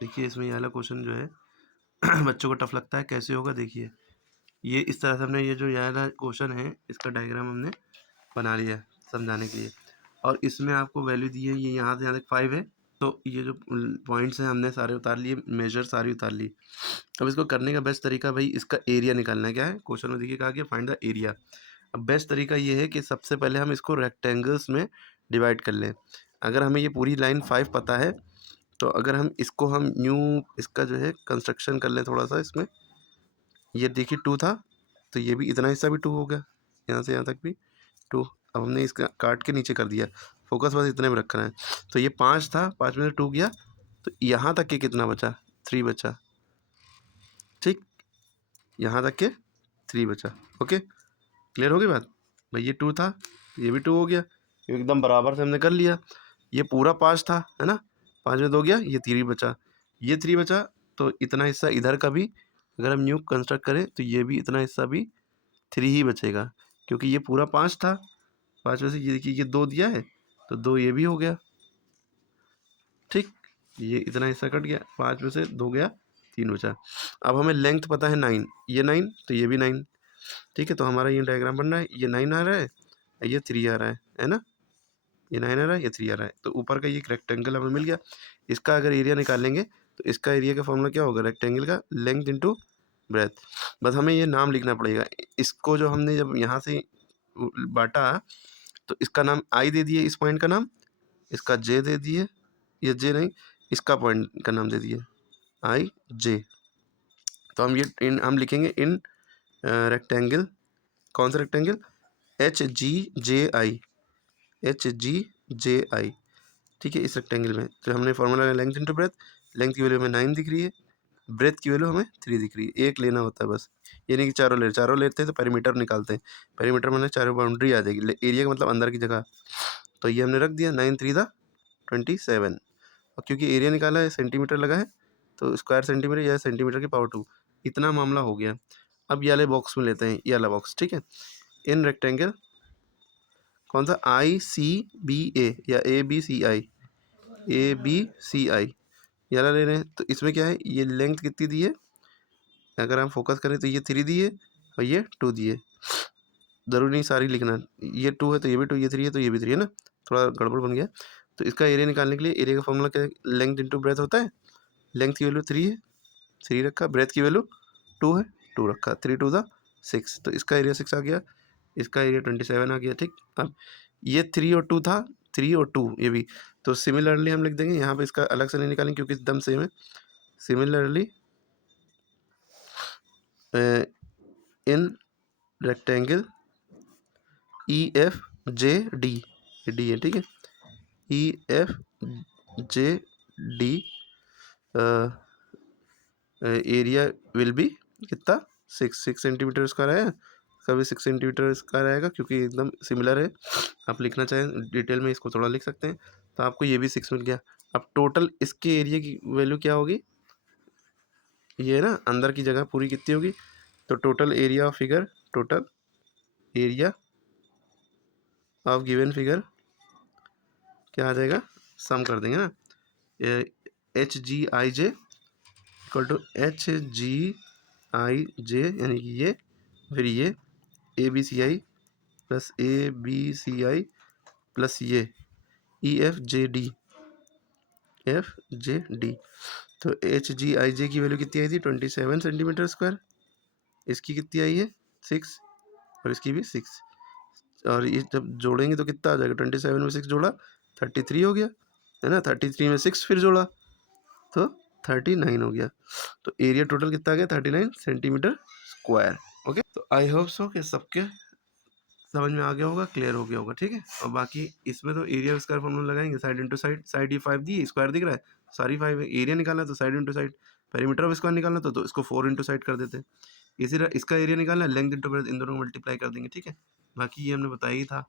देखिए इसमें ये वाला क्वेश्चन जो है बच्चों को टफ लगता है, कैसे होगा देखिए। ये इस तरह से हमने ये जो ये वाला क्वेश्चन है इसका डायग्राम हमने बना लिया है समझाने के लिए, और इसमें आपको वैल्यू दी है ये यहाँ से यहाँ तक 5 है। तो ये जो पॉइंट्स हैं हमने सारे उतार लिए, मेजर सारी उतार ली। अब इसको करने का बेस्ट तरीका भाई इसका एरिया निकालना है। क्या है क्वेश्चन में देखिए कहा गया फाइंड द एरिया। अब बेस्ट तरीका ये है कि सबसे पहले हम इसको रेक्टेंगल्स में डिवाइड कर लें। अगर हमें ये पूरी लाइन 5 पता है तो अगर हम इसको हम न्यू इसका जो है कंस्ट्रक्शन कर लें थोड़ा सा इसमें। ये देखिए 2 था तो ये भी इतना हिस्सा भी 2 हो गया, यहाँ से यहाँ तक भी 2। अब हमने इसका काट के नीचे कर दिया, फोकस बस इतने में रखना है। तो ये 5 था, 5 में से 2 गया तो यहाँ तक के कितना बचा, 3 बचा। ठीक, यहाँ तक के 3 बचा। ओके, क्लियर हो गई बात भाई। ये 2 था, ये भी 2 हो गया, ये एकदम बराबर से हमने कर लिया। ये पूरा 5 था है ना, 5 में 2 गया, ये 3 बचा, ये 3 बचा। तो इतना हिस्सा इधर का भी अगर हम न्यू कंस्ट्रक्ट करें तो ये भी इतना हिस्सा भी 3 ही बचेगा, क्योंकि ये पूरा 5 था। 5 में से ये देखिए ये 2 दिया है तो 2 ये भी हो गया। ठीक, ये इतना हिस्सा कट गया, 5 में से 2 गया, 3 बचा। अब हमें लेंथ पता है 9, ये 9 तो ये भी 9। ठीक है, तो हमारा ये डायग्राम बन रहा है, ये 9 आ रहा है, ये 3 आ रहा है ना। ये 9 आ रहा है, ये 3 आ रहा है, तो ऊपर का ये एक रेक्टेंगल हमें मिल गया। इसका अगर एरिया निकालेंगे तो इसका एरिया का फॉर्मूला क्या होगा, रेक्टेंगल का लेंथ इंटू ब्रेथ। बस हमें ये नाम लिखना पड़ेगा। इसको जो हमने जब यहाँ से बांटा तो इसका नाम आई दे दिए, इस पॉइंट का नाम, इसका जे दे दिए, ये जे नहीं, इसका पॉइंट का नाम दे दिए आई जे। तो हम ये हम लिखेंगे इन रेक्टेंगल, कौन सा रेक्टेंगल, एच जी जे आई, एच जी जे आई। ठीक है, इस रेक्टेंगल में तो हमने formula length into breadth, length की वैल्यू हमें 9 दिख रही है, ब्रेथ की वैल्यू हमें 3 दिख रही है। एक लेना होता है बस, ये नहीं कि चारों लेते हैं तो पेरीमीटर निकालते हैं। पेरीमीटर मतलब चारों बाउंड्री आ जाएगी, एरिया का मतलब अंदर की जगह। तो ये हमने रख दिया 9 3 था 27। और क्योंकि एरिया निकाला है, सेंटीमीटर लगा है, तो स्क्वायर सेंटीमीटर या सेंटीमीटर की पावर 2, इतना मामला हो गया। अब ये वाले बॉक्स में लेते हैं, ये वाला बॉक्स। ठीक है, इन रेक्टेंगल कौन सा, आई सी बी ए या ए बी सी आई, ए बी सी आई ये वाला ले रहे हैं। तो इसमें क्या है, ये लेंथ कितनी दी है, अगर हम फोकस करें तो ये 3 दी है और ये 2 दी है। ज़रूरी नहीं सारी लिखना, ये 2 है तो ये भी 2, ये 3 है तो ये भी 3 है ना, थोड़ा गड़बड़ बन गया। तो इसका एरिया निकालने के लिए एरिया का फॉर्मूला क्या है, लेंथ इंटू ब्रेथ होता है। लेंथ की वैल्यू 3 है, 3 रखा, ब्रेथ की वैल्यू 2 है, 2 रखा, 3 2 था 6, तो इसका एरिया 6 आ गया, इसका एरिया 27 आ गया। ठीक, अब ये 3 और 2 था, 3 और 2 ये भी, तो सिमिलरली हम लिख देंगे यहाँ पे, इसका अलग से नहीं निकालेंगे क्योंकि एकदम सेम है। Similarly in rectangle E F J D, D है ठीक है, ई F J D area will be कितना, 6 सेंटीमीटर स्क्वायर है, कभी 6 सेंटीमीटर स्क्वायर आएगा क्योंकि एकदम सिमिलर है। आप लिखना चाहें डिटेल में इसको थोड़ा लिख सकते हैं, तो आपको ये भी 6 मिल गया। अब टोटल इसके एरिया की वैल्यू क्या होगी, ये ना अंदर की जगह पूरी कितनी होगी, तो total area of figure, total area of given figure क्या आ जाएगा, सम कर देंगे ना, H G I J equal to H G I J, यानी कि ये फिर ये A B C I plus A B C I plus ये E F J D, F J D. तो एच जी आई जे की value कितनी आई थी, 27 सेंटीमीटर स्क्वायर, इसकी कितनी आई है 6, और इसकी भी 6, और ये जब जोड़ेंगे तो कितना आ जाएगा, 27 में 6 जोड़ा 33 हो गया है ना, 33 में 6 फिर जोड़ा तो 39 हो गया। तो एरिया टोटल कितना आ गया, 39 सेंटीमीटर स्क्वायर। ओके, तो आई होप सो कि सबके समझ में आ गया होगा, क्लियर हो गया होगा। ठीक है, और बाकी इसमें तो एरिया स्क्वायर फॉर्मूला लगाएंगे, साइड इंटू साइड, साइड ये 5 दी, स्क्वायर दिख रहा है, सारी 5 है, एरिया निकालना है तो side into side, perimeter of square निकालना तो इसको 4 इंटू साइड कर देते हैं। इसी तरह इसका एरिया निकालना है, लेंथ इंटू ब्रेथ, इन दोनों को मल्टीप्लाई कर देंगे। ठीक है, बाकी ये हमने बताया ही था।